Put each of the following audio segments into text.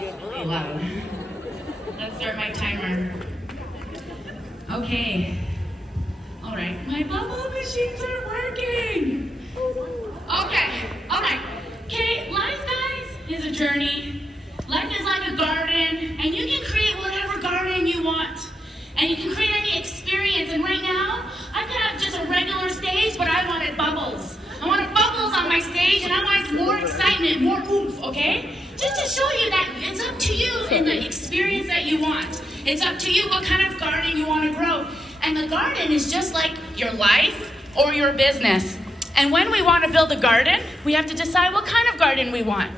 really loud. Let's start my timer. Okay. All right, my bubble machines are working. Okay, all right. Okay, life, guys, is a journey. Life is like a garden, and you can create whatever garden you want. And you can create any experience. And right now, I could have just a regular stage, but I wanted bubbles. I wanted bubbles on my stage, and I wanted more excitement, more oomph, okay? Just to show you that it's up to you in the experience that you want. It's up to you what kind of garden you want to grow. And the garden is just like your life or your business. And when we want to build a garden, we have to decide what kind of garden we want.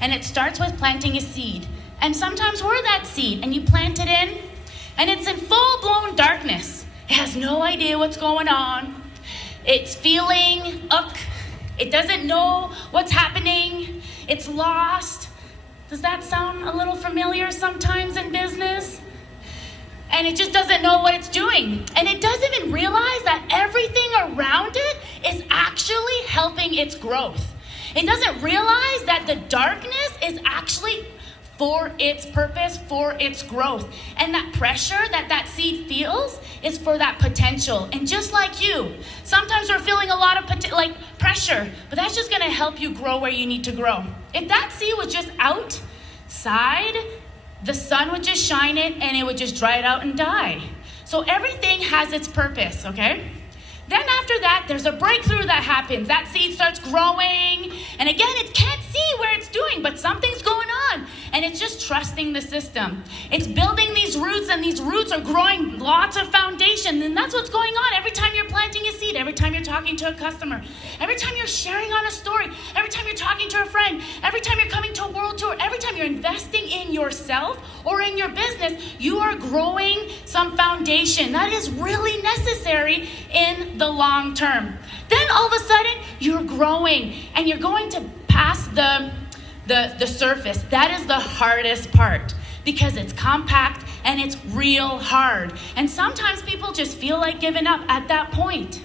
And it starts with planting a seed. And sometimes we're that seed, and you plant it in, and it's in full-blown darkness. It has no idea what's going on. It's feeling up. It doesn't know what's happening. It's lost. Does that sound a little familiar sometimes in business? And it just doesn't know what it's doing. And it doesn't even realize that everything around it is actually helping its growth. It doesn't realize that the darkness is actually for its purpose, for its growth. And that pressure that that seed feels is for that potential. And just like you, sometimes we're feeling a lot of pressure, but that's just gonna help you grow where you need to grow. If that seed was just outside, the sun would just shine it and it would just dry it out and die. So everything has its purpose, okay? Then after that, there's a breakthrough that happens. That seed starts growing, and again, it can't see where it's doing, but something's going on, and it's just trusting the system. It's building these roots, and these roots are growing lots of foundation, and that's what's going on every time you're planting a seed, every time you're talking to a customer, every time you're sharing on a story, every time you're talking to a friend, every time you're coming to a world tour, every time you're investing in yourself or in your business, you are growing some foundation that is really necessary in the long term. Then all of a sudden, you're growing, and you're going to pass the surface. That is the hardest part, because it's compact and it's real hard. And sometimes people just feel like giving up at that point.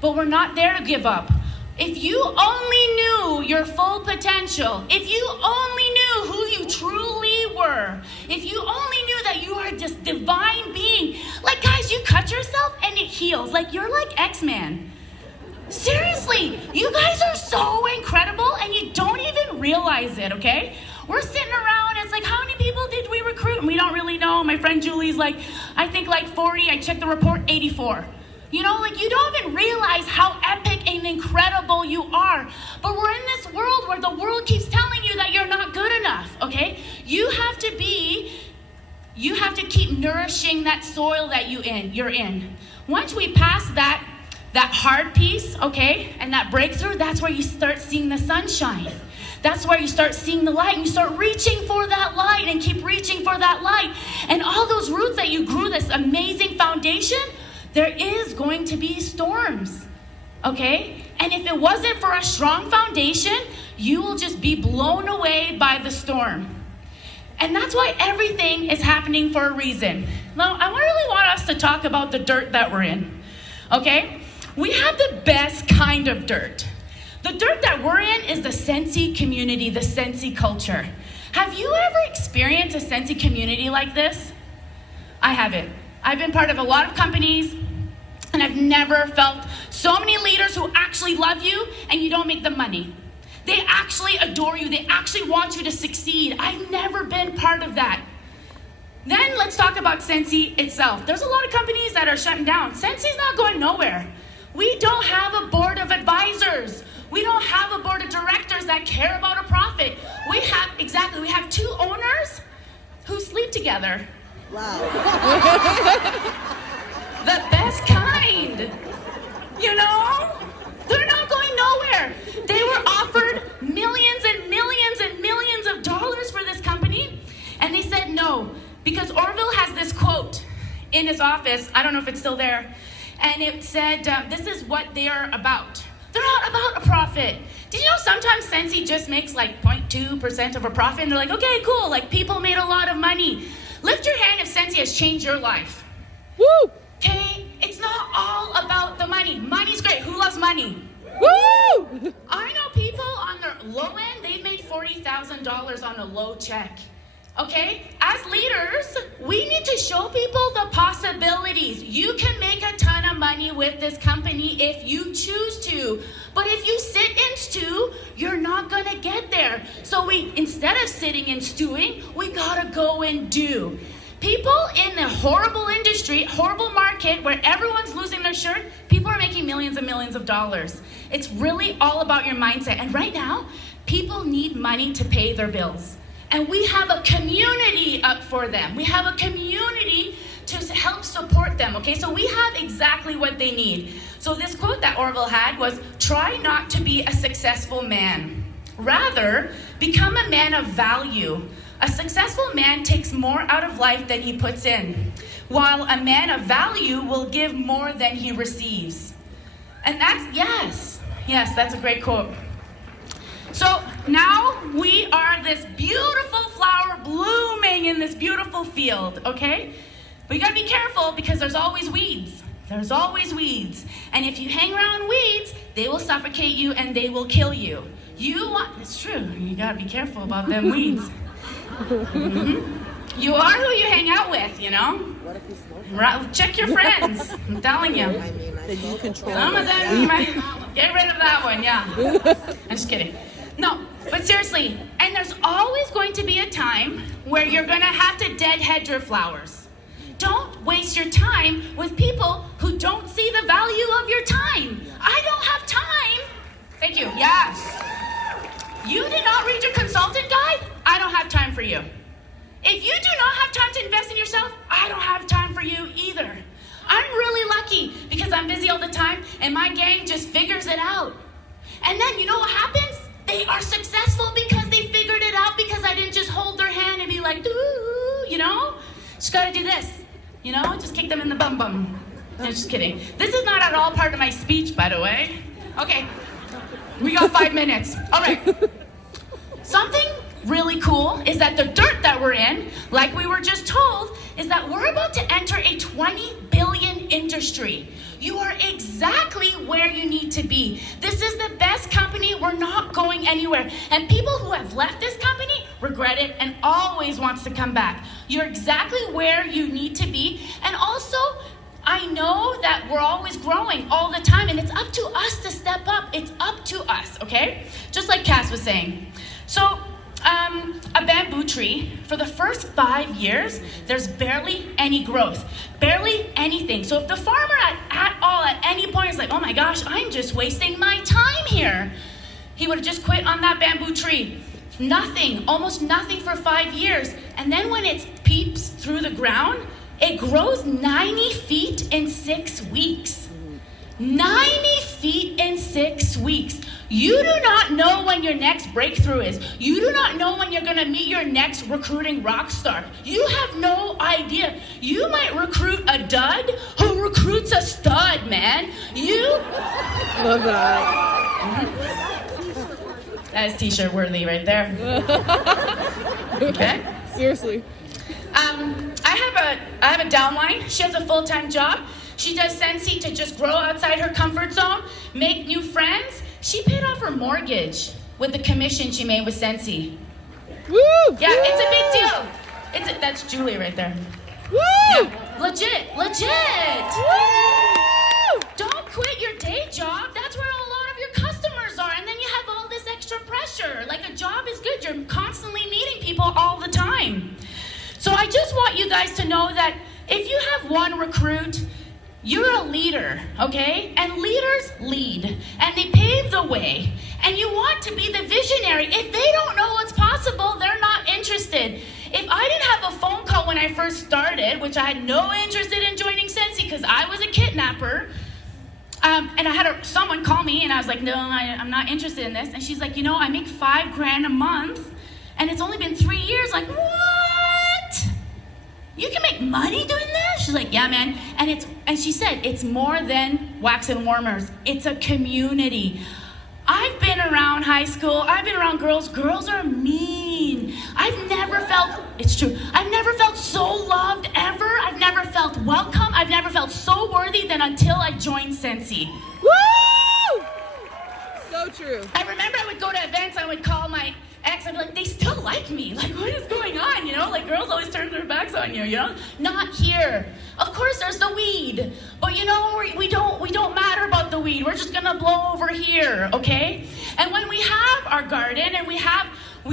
But we're not there to give up. If you only knew your full potential, if you only knew who you truly were, if you only knew that you are this divine being, like guys, you cut yourself and it heals. Like you're like X-Man. Seriously, you guys are so incredible and you don't even realize it, okay? We're sitting around, it's like, how many people did we recruit? And we don't really know. My friend Julie's like, I think like 40. I checked the report, 84. You know, like you don't even realize how epic and incredible you are. But we're in this world where the world keeps telling you that you're not good enough, okay? You have to keep nourishing that soil that you're in. Once we pass that hard piece, okay, and that breakthrough, that's where you start seeing the sunshine. That's where you start seeing the light, and you start reaching for that light and keep reaching for that light. And all those roots that you grew, this amazing foundation, there is going to be storms, okay? And if it wasn't for a strong foundation, you will just be blown away by the storm. And that's why everything is happening for a reason. Now, I really want us to talk about the dirt that we're in, okay? We have the best kind of dirt. The dirt that we're in is the Scentsy community, the Scentsy culture. Have you ever experienced a Scentsy community like this? I haven't. I've been part of a lot of companies, and I've never felt so many leaders who actually love you and you don't make them money. They actually adore you. They actually want you to succeed. I've never been part of that. Then let's talk about Scentsy itself. There's a lot of companies that are shutting down. Scentsy's not going nowhere. We don't have a board of advisors. We don't have a board of directors that care about a profit. We have two owners who sleep together. Wow. The best kind, you know? They're not going nowhere. They were offered millions and millions and millions of dollars for this company, and they said no, because Orville has this quote in his office, I don't know if it's still there, and it said, this is what they're about. They're not about a profit. Did you know sometimes Scentsy just makes like 0.2% of a profit, and they're like, okay, cool, like people made a lot of money. Lift your hand if Scentsy has changed your life. Woo! Okay, it's not all about the money. Money's great. Who loves money? Woo! I know people on their low end, they've made $40,000 on a low check. Okay? As leaders, we need to show people the possibilities. You can make a ton of money with this company if you choose to. But if you sit and stew, you're not gonna get there. So instead of sitting and stewing, we gotta go and do. People in the horrible industry, horrible market where everyone's losing their shirt, people are making millions and millions of dollars. It's really all about your mindset. And right now, people need money to pay their bills. And we have a community up for them. We have a community to help support them, okay? So we have exactly what they need. So this quote that Orville had was, try not to be a successful man. Rather, become a man of value. A successful man takes more out of life than he puts in, while a man of value will give more than he receives. And yes, that's a great quote. So now we are this beautiful flower blooming in this beautiful field, okay? But you gotta be careful because there's always weeds. There's always weeds. And if you hang around weeds, they will suffocate you and they will kill you. It's true, you gotta be careful about them weeds. Mm-hmm. You are who you hang out with, you know? What if you smoke? Check your friends, I'm telling you. You control Some of them, you might get rid of that one, yeah. I'm just kidding. No, but seriously, and there's always going to be a time where you're gonna have to deadhead your flowers. Don't waste your time with people who don't see the value of your time. I don't have time. Thank you, yes. You did not read your consultant guide? I don't have time for you. If you do not have time to invest in yourself, I don't have time for you either. I'm really lucky because I'm busy all the time and my gang just figures it out. And then you know what happens? They are successful because they figured it out because I didn't just hold their hand and be like, ooh, you know? Just gotta do this, you know? Just kick them in the bum bum. No, just kidding. This is not at all part of my speech, by the way. Okay, we got 5 minutes. All right. Something really cool is that the dirt that we're in, like we were just told, is that we're about to enter a 20 billion industry. You are exactly where you need to be. This is the best company. We're not going anywhere. And people who have left this company regret it and always wants to come back. You're exactly where you need to be. And also, I know that we're always growing all the time, and it's up to us to step up. It's up to us, okay? Just like Cass was saying. So, a bamboo tree, for the first 5 years, there's barely any growth, barely anything. So if the farmer at any point is like, oh my gosh, I'm just wasting my time here, he would have just quit on that bamboo tree. Nothing, almost nothing for 5 years. And then when it peeps through the ground, it grows 90 feet in 6 weeks. 90 feet in 6 weeks. You do not know when your next breakthrough is. You do not know when you're gonna meet your next recruiting rock star. You have no idea. You might recruit a dud who recruits a stud, man. Love that. That is t-shirt worthy right there. Okay. Seriously. I have a downline. She has a full-time job. She does Scentsy to just grow outside her comfort zone, make new friends. She paid off her mortgage with the commission she made with Scentsy. Woo! Yeah, it's a big deal. That's Julie right there. Woo! Yeah, legit. Woo! Don't quit your day job. That's where a lot of your customers are. And then you have all this extra pressure. Like a job is good. You're constantly meeting people all the time. So I just want you guys to know that if you have one recruit, you're a leader, okay? And leaders lead, and they pave the way. And you want to be the visionary. If they don't know what's possible, they're not interested. If I didn't have a phone call when I first started, which I had no interest in joining Scentsy because I was a kidnapper, and I had someone call me, and I was like, no, I'm not interested in this. And she's like, you know, I make $5,000 a month, and it's only been 3 years. Like, what? You can make money doing this? She's like, yeah, man. And she said, it's more than wax and warmers. It's a community. I've been around high school. I've been around girls. Girls are mean. It's true. I've never felt so loved ever. I've never felt welcome. I've never felt so worthy than until I joined Scentsy. Woo! So true. I remember I would go to events, I would call my ex, I'd be like, they still like me. Like, what is going on, you know? on you, you know? Not here. Of course, there's the weed. But you know, we don't matter about the weed. We're just gonna blow over here, okay? And when we have our garden and we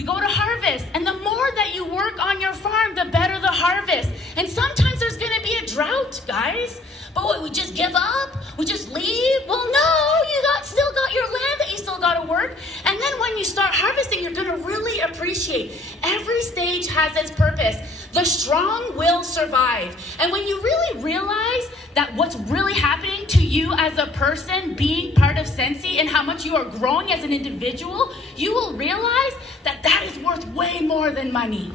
go to harvest, and the more that you work on your farm, the better the harvest. And sometimes there's gonna be a drought, guys. But what, we just give up? We just leave? Well, no, still got your land that you still got to work. And then when you start harvesting, you're going to really appreciate every stage has its purpose. The strong will survive. And when you really realize that what's really happening to you as a person, being part of Scentsy, and how much you are growing as an individual, you will realize that that is worth way more than money.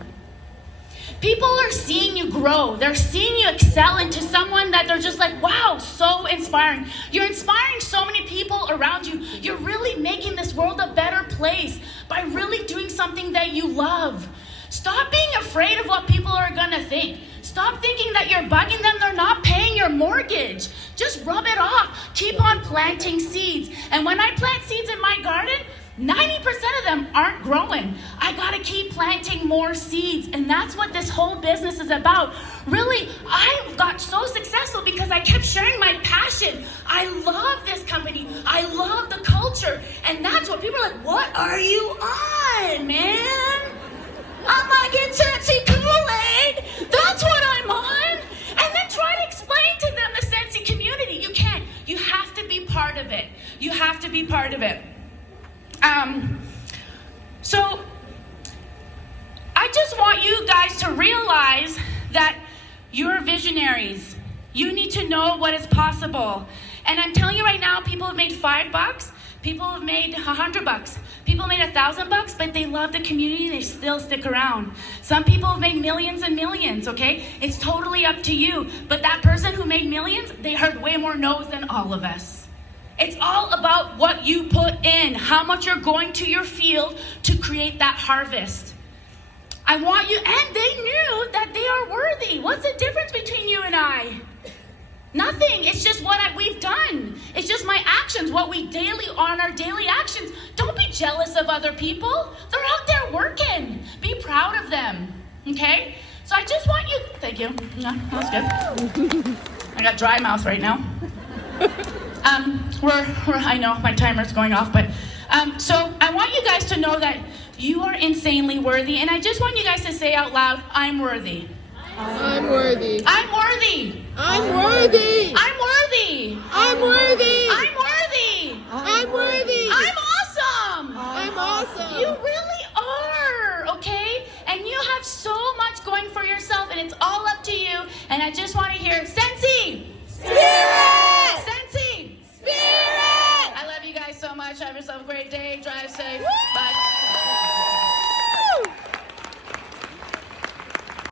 People are seeing you grow. They're seeing you excel into someone that they're just like, wow, so inspiring. You're inspiring so many people around you. You're really making this world a better place by really doing something that you love. Stop being afraid of what people are going to think. Stop thinking that you're bugging them. They're not paying your mortgage. Just rub it off. Keep on planting seeds. And when I plant seeds in my garden, 90% of them aren't growing. I gotta keep planting more seeds, and that's what this whole business is about. Really, I got so successful because I kept sharing my passion. I love this company. I love the culture, and that's what people are like, what are you on, man? I'm like, it's Scentsy Kool-Aid. That's what I'm on. And then try to explain to them the Scentsy community. You can't. You have to be part of it. You have to be part of it. So I just want you guys to realize that you're visionaries. You need to know what is possible. And I'm telling you right now, people have made $5, people have made $100, people made $1,000, but they love the community, they still stick around. Some people have made millions and millions, okay? It's totally up to you. But that person who made millions, they heard way more no's than all of us. It's all about what you put in, how much you're going to your field to create that harvest. I want you, and they knew that they are worthy. What's the difference between you and I? Nothing. It's just what we've done. It's just my actions, what we daily, on our daily actions. Don't be jealous of other people. They're out there working. Be proud of them, okay? So I just want you, thank you. Yeah, that was good. I got dry mouth right now. I know my timer's going off, but so I want you guys to know that you are insanely worthy, and I just want you guys to say out loud, I'm worthy. I'm worthy. I'm worthy. I'm worthy. I'm worthy. I'm worthy. I'm worthy. I'm worthy. I'm awesome. I'm awesome. You really are, okay? And you have so much going for yourself, and it's all up to you. And I just want to hear, Scentsy! Spirit! Scentsy! Spirit! I love you guys so much. Have yourself a great day. Drive safe. Woo!